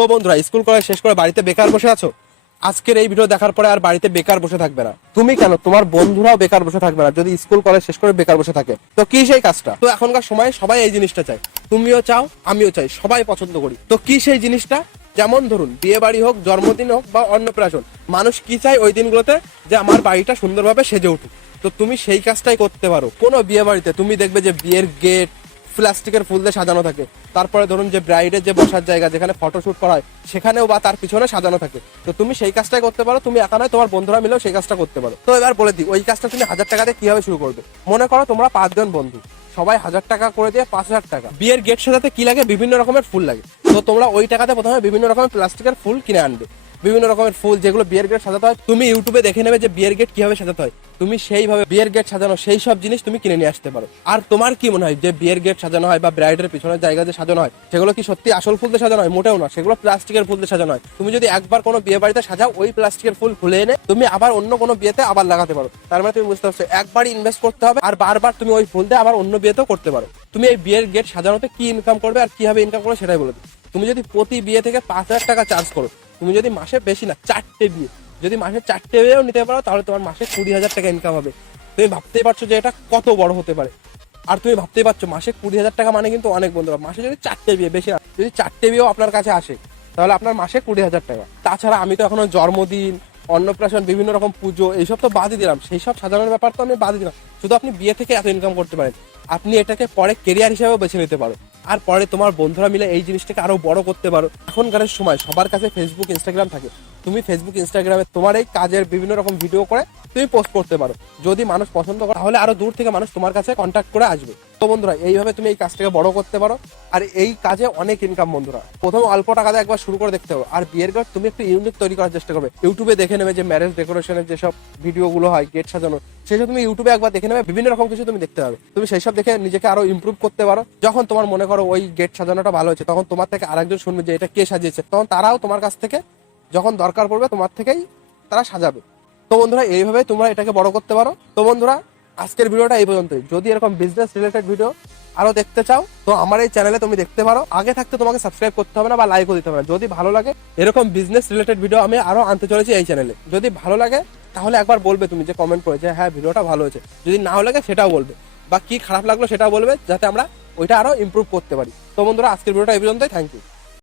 তো বন্ধুরা, school college শেষ করে বাড়িতে বেকার বসে আছো? আজকের এই ভিডিও দেখার পরে আর বাড়িতে বেকার বসে থাকবে না তুমি, কেন তোমার বন্ধুরাও বেকার বসে থাকবে না যদি স্কুল কলেজ শেষ করে বেকার বসে থাকে। তো কি সেই কাজটা? তো এখনকার সময় সবাই এই জিনিসটা চায়, তুমিও চাও আমিও চাই, সবাই পছন্দ করি। তো কি সেই জিনিসটা? যেমন ধরুন বিয়ে বাড়ি হোক, জন্মদিন হোক বা অন্নপ্রাশন, মানুষ কি চায় ওই দিনগুলোতে? যে আমার বাড়িটা সুন্দরভাবে সেজে উঠুক। তো তুমি সেই কাজটাই করতে পারো। কোনো বিয়ে বাড়িতে তুমি দেখবে যে বিয়ের গেট প্লাস্টিকের ফুল দিয়ে সাজানো থাকে। তারপরে ধরুন যে ব্রাইডের যে বসার জায়গা, যেখানে ফটোশুট করা হয়, সেখানেও বা তার পিছনে সাজানো থাকে। তো তুমি সেই কাজটাই করতে পারো। তুমি একা নয়, তোমার বন্ধুরা মিলেও সেই কাজটা করতে পারো। তো এবার বলে দিই, ওই কাজটা তুমি 1000 টাকা দিয়ে কিভাবে শুরু করবে। মনে করো তোমরা 5 জন বন্ধু, সবাই 1000 টাকা করে দিয়ে 5000 টাকা। বিয়ের গেট সাজাতে কি লাগে? বিভিন্ন রকমের ফুল লাগে। তো তোমরা ওই টাকাতে প্রথমে বিভিন্ন রকমের প্লাস্টিকের ফুল কিনে আনবে। বিভিন্ন রকমের ফুল যেগুলো বিয়ের গেট সাজাতে হয়, তুমি ইউটিউবে দেখে নেবে যে বিয়ের গেট কিভাবে সাজাতে হয়। তুমি সেইভাবে বিয়ের গেট সাজানো সেই সব জিনিস তুমি কিনে নিয়ে আসতে পারো। আর তোমার কি মনে হয় যে বিয়ের গেট সাজানো হয় বা ব্রাইডের পিছনের জায়গা যে সাজানো হয়, সেগুলো কি সত্যি আসল ফুল দিয়ে সাজানো হয়? মোটেও না, সেগুলো প্লাস্টিকের ফুল দিয়ে সাজানো হয়। তুমি যদি একবার কোনো বিয়ে বাড়িতে সাজাও, ওই প্লাস্টিকের ফুল খুলে এনে তুমি আবার অন্য কোনো বিয়েতে আবার লাগাতে পারো। তার মানে তুমি বুঝতে পারছো, একবারই ইনভেস্ট করতে হবে আর বারবার তুমি ওই ফুল দিয়ে আবার অন্য বিয়েতেও করতে পারো। তুমি এই বিয়ের গেট সাজানোতে কি ইনকাম করবে আর কিভাবে ইনকাম করবে সেটাই বলে দিই। তুমি যদি প্রতি বিয়ে থেকে 5000 টাকা চার্জ করো, তুমি যদি মাসে বেশি না 4টে বিয়ে, যদি মাসে 4টে বিয়েও নিতে পারো, তাহলে তোমার মাসে 20,000 টাকা ইনকাম হবে। তুমি ভাবতেই পারছো যে এটা কত বড় হতে পারে। আর তুমি ভাবতেই পারছো মাসে 20,000 টাকা মানে কিন্তু অনেক। বন্ধুরা, মাসে যদি 4টে বিয়ে, বেশি না, যদি 4টে বিয়েও আপনার কাছে আসে, তাহলে আপনার মাসে 20,000 টাকা। তাছাড়া আমি তো এখনো জন্মদিন, অন্নপ্রাশন, বিভিন্ন রকম পুজো, এইসব তো বাদই দিলাম। সেই সব সাজানোর ব্যাপার তো আমি বাদই দিলাম। শুধু আপনি বিয়ে থেকে এত ইনকাম করতে পারেন। আপনি এটাকে পরে কেরিয়ার হিসেবেও বেছে নিতে পারো। আর পরে তোমার বন্ধুরা মিলে এই জিনিসটাকে আরো বড় করতে পারো। এখনকার সময় সবার কাছে ফেসবুক, ইনস্টাগ্রাম থাকে। তুমি ফেসবুক, ইনস্টাগ্রামে তোমার এই কাজের বিভিন্ন রকম ভিডিও করে তুমি পোস্ট করতে পারো। যদি মানুষ পছন্দ করে, তাহলে আরো দূর থেকে মানুষ তোমার কাছে কন্ট্যাক্ট করে আসবে। তো বন্ধুরা, এইভাবে তুমি এই কাজটাকে বড় করতে পারো। আর এই কাজে অনেক ইনকাম। বন্ধুরা, প্রথম অল্প টাকা দিয়ে একবার শুরু করে দেখতে হবে। আর বিয়ের ঘর তুমি একটু ইউনিক তৈরি করার চেষ্টা করবে। ইউটিউবে দেখে নেবে যে ম্যারেজ ডেকোরেশনের যেসব ভিডিওগুলো হয়, গেট সাজানো, সেসব তুমি ইউটিউবে একবার দেখে নেবে। বিভিন্ন রকম কিছু তুমি দেখতে পাবে। তুমি সেই সব দেখে নিজেকে আরো ইমপ্রুভ করতে পারো। যখন তোমার মনে করো ওই গেট সাজানোটা ভালো হয়েছে, তখন তোমার থেকে আরেকজন শুনবে যে এটা কে সাজিয়েছে, তখন তারাও তোমার কাছ থেকে যখন দরকার পড়বে তোমার থেকেই তারা সাজাবে। তো বন্ধুরা, এইভাবে তোমরা এটাকে বড় করতে পারো। তো বন্ধুরা, আজকের ভিডিওটা এই পর্যন্তই। যদি এরকম বিজনেস রিলেটেড ভিডিও আরো দেখতে চাও, তো আমার এই চ্যানেলে তুমি দেখতে পারো। আগে থাকতে তোমাকে সাবস্ক্রাইব করতে হবে না বা লাইকও দিতে হবে না। যদি ভালো লাগে, এরকম বিজনেস রিলেটেড ভিডিও আমি আরো আনতে চলেছি এই চ্যানেলে। যদি ভালো লাগে তাহলে একবার বলবে তুমি, যে কমেন্ট করে যে হ্যাঁ ভিডিওটা ভালো হয়েছে। যদি নাও লাগে সেটাও বলবে, বা কি খারাপ লাগলো সেটাও বলবে, যাতে আমরা ওইটা আরো ইমপ্রুভ করতে পারি। তো বন্ধুরা, আজকের ভিডিওটা এই পর্যন্তই। Thank you.